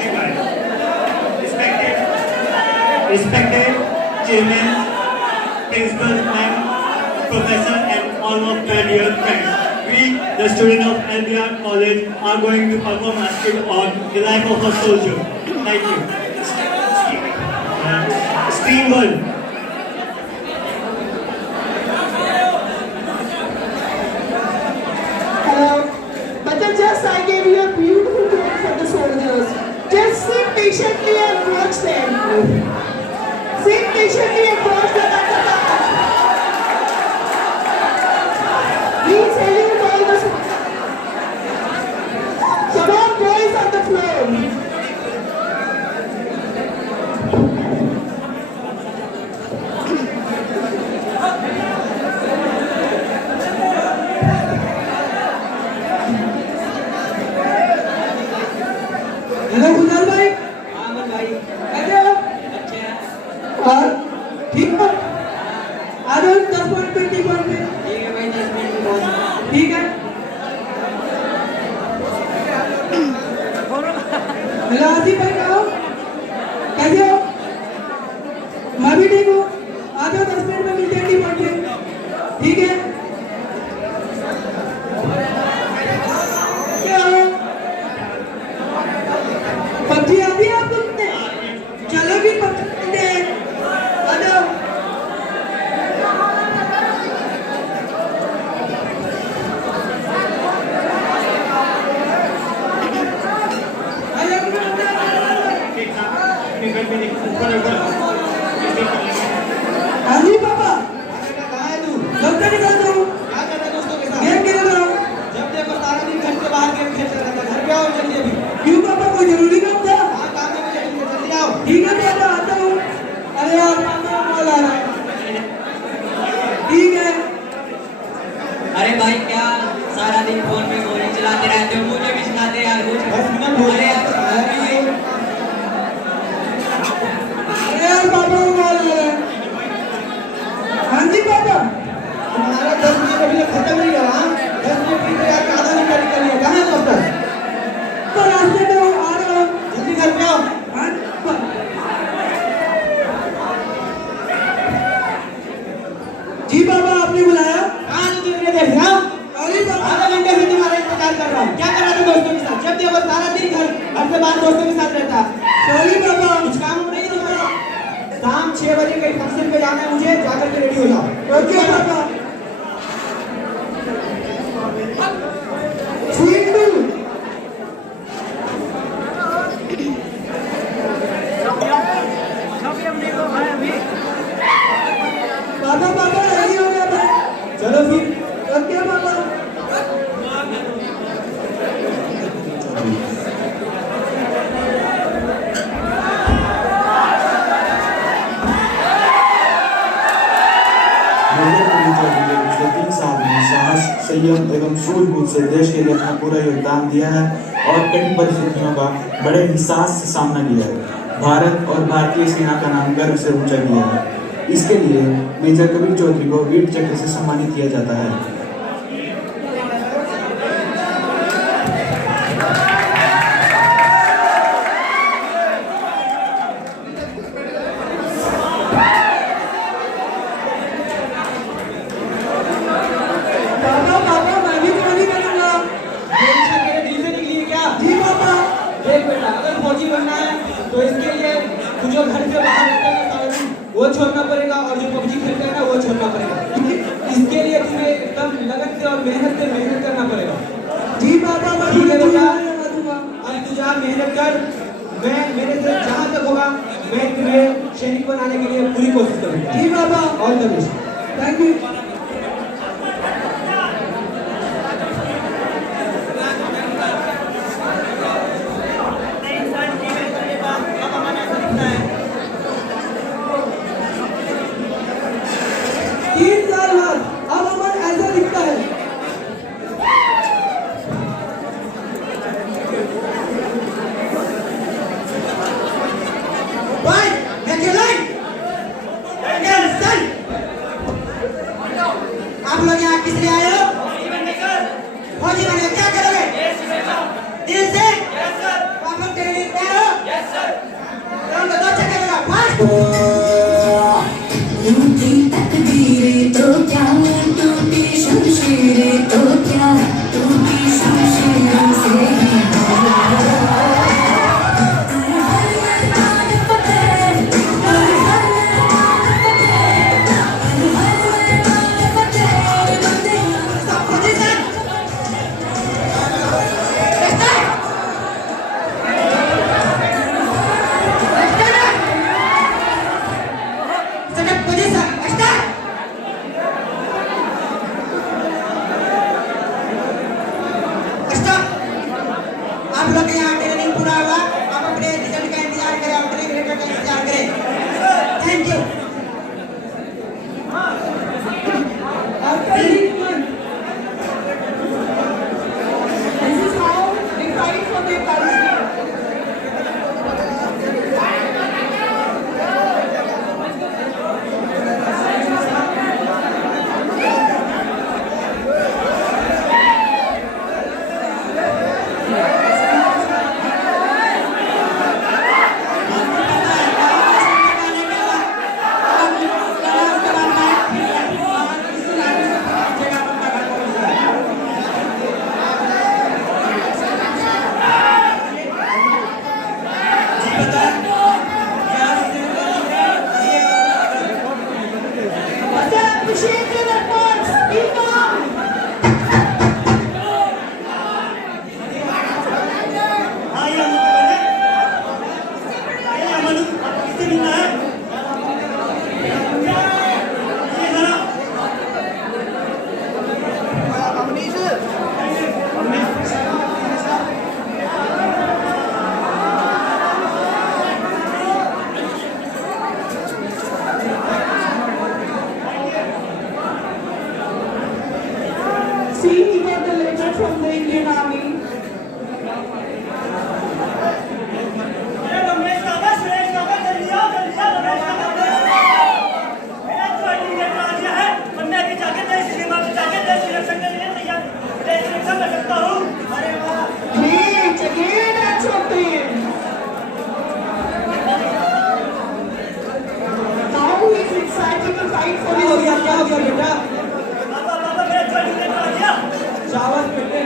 Okay, guys. Respected chairman, principal, ma'am, professor, and all of my dear friends. We, the students of LBR College, are going to perform a skit on the life of a soldier. Thank you. Screen 1. But just I gave you a beautiful quote for the soldiers. Just sit patiently and watch them. Sit patiently and watch them at the back. We salute all the soldiers. Come on, boys, on the floor. Hello गुजर भाई। अमन भाई कैसे हो? अच्छा और ठीक हो? आ जाओ 10 पॉइंट पे 20 पॉइंट पे। ठीक है भाई 10 मिनट में पहुंच ठीक है। हेलो आसिफ भाई कहाँ हो? कैसे हो? मैं भी ठीक हूँ। आ जाओ 10 मिनट में मिलते हैं 20 पॉइंट पे। ठीक है। क्या हो? पबजी आती है आपको कितने? चलो भी पबजी खेलते हैं। आ जाओ। हाँ जी पापा। कहाँ है तू? डॉक्टर निकल रहा हूँ। क्या कर रहा है दोस्तों के साथ? गेम खेल रहा हूँ। जब देखो सारा दिन घर के बाहर गेम खेलते रहता है। घर पे आओ जल्दी अभी। क्यों पापा कोई जरूरी काम था? हाँ काम है मुझे जल्दी आओ। ठीक है पापा आता हूँ। अरे यार पापा कॉल आ रहा है। ठीक है। अरे भाई क्या सारा दिन फोन पे फोन चलाते रहते हो, मुझे भी सिखाते यार कुछ। 10 मिनट हो अरे गए। यार अरे यार पापा को कॉल आ रहा है। हाँ जी पापा। तुम्हारा 10 मिनट अभी तक खत्म नहीं हुआ। हाँ 10 मिनट की तैयारी आधा घंटा निकल गया। कहाँ है दोस्त? तो रास्ते में हूँ, आ रहा हूँ। जल्दी घर पे आओ। हाँ पापा। जी पापा आपने बुलाया? कहाँ है तू इतनी देर से? हाँ अरे पापा। आधा घंटे से तुम्हारा इंतजार कर रहा हूँ। क्या कर रहा था दोस्तों के साथ? जब देखो सारा दिन घर से बाहर दोस्तों के साथ रहता है। सॉरी पापा। कुछ काम नहीं है तुम्हारा? शाम 6 बजे कहीं फंक्शन पे जाना है मुझे, जाकर के रेडी हो जाओ। ओके पापा। ठीक हूँ। पापा पापा रेडी हो गया मैं। चलो फिर। ओके पापा। मेजर पुलिस चौधरी ने पिछले 3 साल में साहस, संयम एवं सूझबूझ से देश के लिए अपना पूरा योगदान दिया है और कठिन परिस्थितियों का बड़े हिसास से सामना किया है। भारत और भारतीय सेना का नाम गर्व से ऊंचा किया है। इसके लिए मेजर कबीर चौधरी को वीर चक्र से सम्मानित किया जाता है। पापा पापा मैं भी तैयारी करूँगा। ये इच्छा तेरे दिल से निकली है क्या? जी पापा। देख बेटा, अगर फौजी बनना है तो इसके लिए तुझे घर से बाहर निकलना सारा वो छोड़ना पड़ेगा और जो पबजी खेलते हैं ना वो छोड़ना पड़ेगा। इसके लिए तुम्हें एकदम लगन से और मेहनत करना पड़ेगा। जी पापा मैं ठीक है बेटा। लगा दूंगा। अब तू जा मेहनत कर। मैं मेरे से जहाँ तक होगा मैं तुम्हें सैनिक बनाने के लिए पूरी कोशिश करूँगा। जी पापा। All the best. Thank you. अब अमन ऐसा दिखता है। आप लोग यहाँ किस लिए आए हो? फौजी बनने क्या करोगे? दिल से? आप लोग ट्रेनिंग तैयार हो? टूटी तकदीरें तो क्या, टूटी शमशीरें तो क्या, टूटी शमशीरों से ही आप लोग के यहाँ ट्रेनिंग पूरा हुआ, आप अपने रिजल्ट का इंतजार करें, अपने ग्रेड का इंतजार करें। Thank you. This is how they fight for their country. Appreciate your efforts. Speak on. हाँ ये अमन आपको किससे मिलना है? ये जरा See, he got the letter from the Indian Army. Great, again that's something. Now he's excited to fight for क्या हो his गया country. बेटा? चावल बेटे,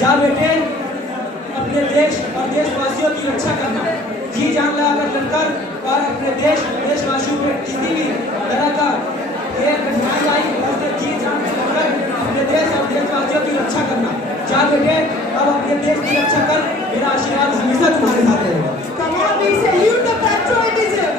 जा बेटे, अपने देश और देशवासियों की रक्षा करना, जी जान लगाकर लड़कर और अपने देशवासियों पे किसी भी तरह का ये कठिनाई आई उससे जी जान लगाकर अपने देश और देशवासियों की रक्षा करना। जा बेटे, अब अपने देश की रक्षा कर, मेरा आशीर्वाद हमेशा तुम्हारे साथ रहेगा। Come on, we salute the patriotism.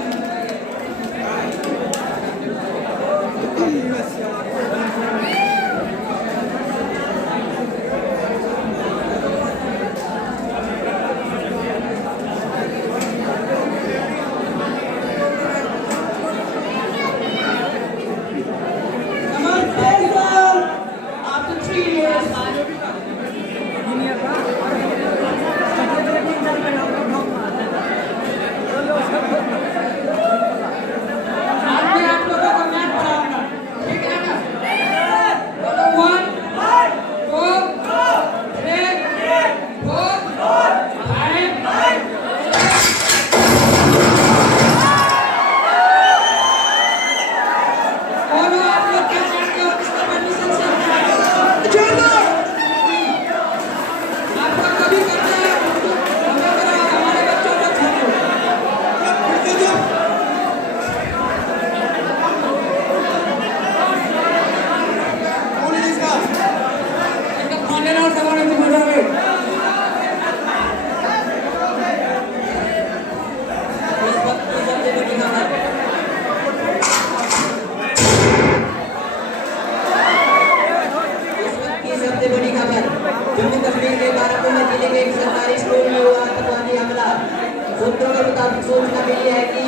After 3 years, सूत्रों के मुताबिक सूचना मिली है कि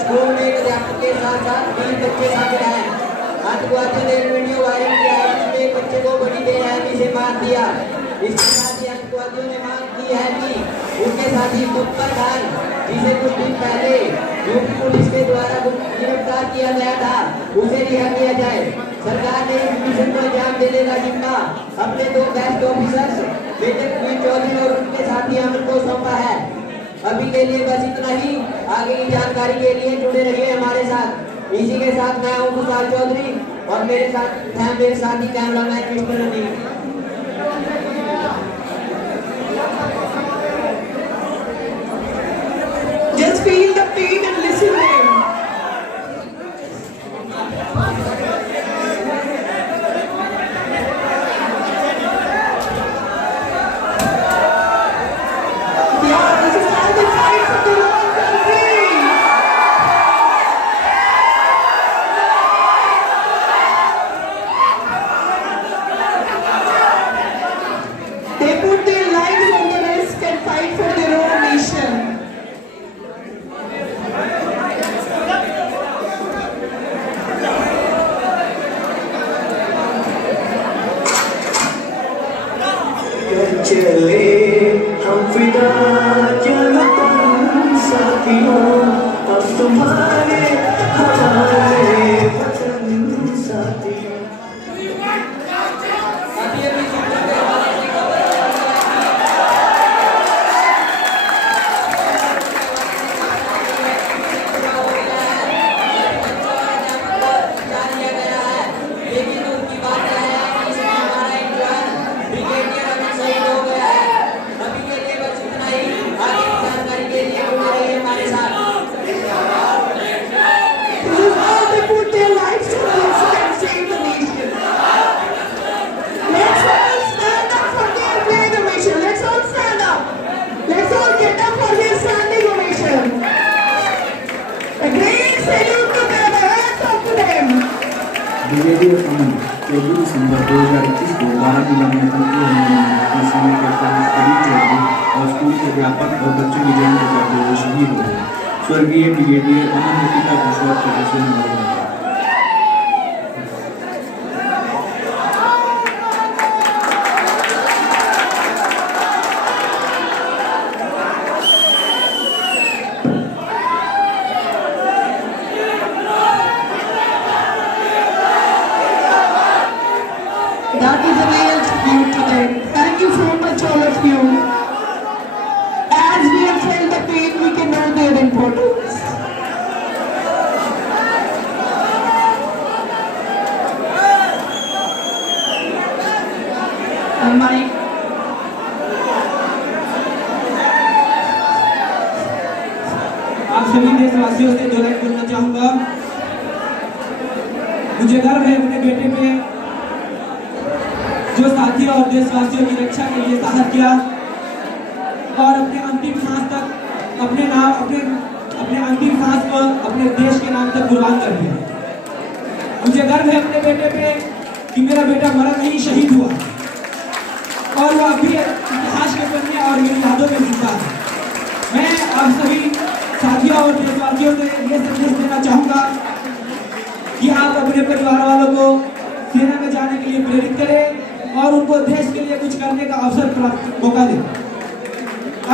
स्कूल में एक अध्यापक के साथ साथ 3 बच्चे शामिल हैं। आतंकवादियों ने वीडियो वायरल किया है जिसमें एक बच्चे को बड़ी बेरहमी से मार दिया। इसके साथ ही आतंकवादियों ने मांग की है कि उनके साथी मुख्तर खान, जिसे कुछ दिन पहले यूपी पुलिस के द्वारा गिरफ्तार किया गया था, उसे रिहा किया जाए। सरकार ने इस मिशन को अंजाम देने का जिम्मा अपने 2 best officers major Kumar Chaudhary और उनके साथी अमन को सौंपा है। अभी के लिए बस इतना ही। आगे की जानकारी के लिए जुड़े रहिए हमारे साथ। इसी के साथ मैं हूँ कुशाल चौधरी और मेरे साथ ही cameraman Mr Ranil. Just feel the pain and listen to him. Yeah, this is how they fight for their own country. They put their lives on the risk and fight for their own nation. चले हम फिदा जलपन साथियों, अब तुम्हारे हमारे वतन साथियों। लेकिन उनकी बात है कि इसमें हमारा इंतजार ब्रिगेडियर अमित शहीद हो गया है। अभी के लिए बस इतना ही। आगे की जानकारी के लिए जुड़े रहिए हमारे साथ। This is how they put their lives to risk and save the nation. Let's all stand up for their great ovation. Let's all stand up. Let's all get up for their standing ovation. A great salute to them. A hands up to them. Brigadier Aman 14 दिसंबर 2021 को बारामूला में उनकी के समय के प्रमुख करीब चौधरी और स्कूल के अध्यापक और बच्चों की जन्म करते हुए शहीद हो गए। स्वर्गीय ब्रिगेडियर अमन मृतिका को श्रद्धांजलि से नमन करते हैं। That is a real tribute to them. Thank you so much, all of you. As we have felt the pain, we can know their importance. And Mike. आप सभी देशवासियों से दो लाइन बोलना चाहूंगा। मुझे गर्व है अपने बेटे पे, जो साथियों और देशवासियों की रक्षा के लिए साहस किया और अपने अंतिम सांस तक अपने अंतिम सांस को अपने देश के नाम तक कुर्बान कर दिया। मुझे गर्व है अपने बेटे पे कि मेरा बेटा मरा नहीं, शहीद हुआ और वो अभी इतिहास के पन्ने और मेरी यादों में जिंदा है। मैं आप सभी साथियों और देशवासियों से ये संदेश देना चाहूँगा कि आप अपने परिवार वालों को सेना में जाने के लिए प्रेरित करें और उनको देश के लिए कुछ करने का अवसर प्राप्त मौका दें।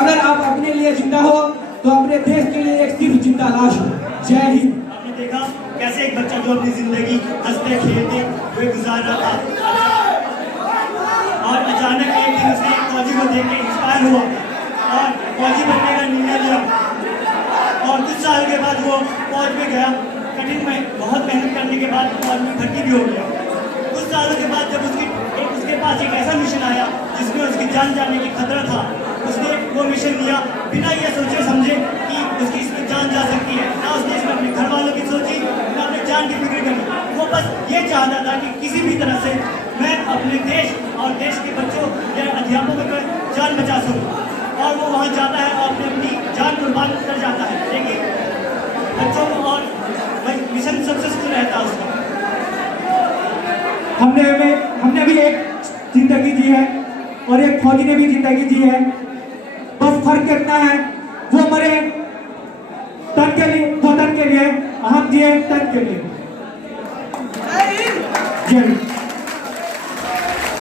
अगर आप अपने लिए जिंदा हो तो अपने देश के लिए एक सिर्फ जिंदा लाश हो। जय हिंद। आपने देखा कैसे एक बच्चा जो अपनी जिंदगी हंसते खेलते हुए गुजार रहा था और अचानक एक दिन उसने फौजी को देख के इंस्पायर हुआ और फौजी बनने का निर्णय लिया और कुछ साल के बाद वो फौज में गया। कठिन में बहुत मेहनत करने के बाद फौज में भर्ती भी हो गया। कुछ सालों के बाद जब उसके पास एक ऐसा मिशन आया जिसमें उसकी जान जाने की खतरा था, उसने वो मिशन लिया बिना ये सोचे समझे कि उसकी इसमें जान जा सकती है। ना उसने इसमें अपने घर वालों की सोची, ना अपने जान की फिक्र करी। वो बस ये चाहता था कि किसी भी तरह से मैं अपने देश और देश के बच्चों या अध्यापकों की जान बचा सकूँ। और वो वहाँ जाता है और अपनी जान कुर्बान कर जाता है, लेकिन बच्चों को और मिशन सक्सेसफुल रहता है उसका। हमने भी एक जिंदगी जी है और एक फौजी ने भी जिंदगी जी है। बस फर्क इतना है, वो मरे तन के लिए, वतन के लिए, हम जिए तन के लिए। जय हिंद।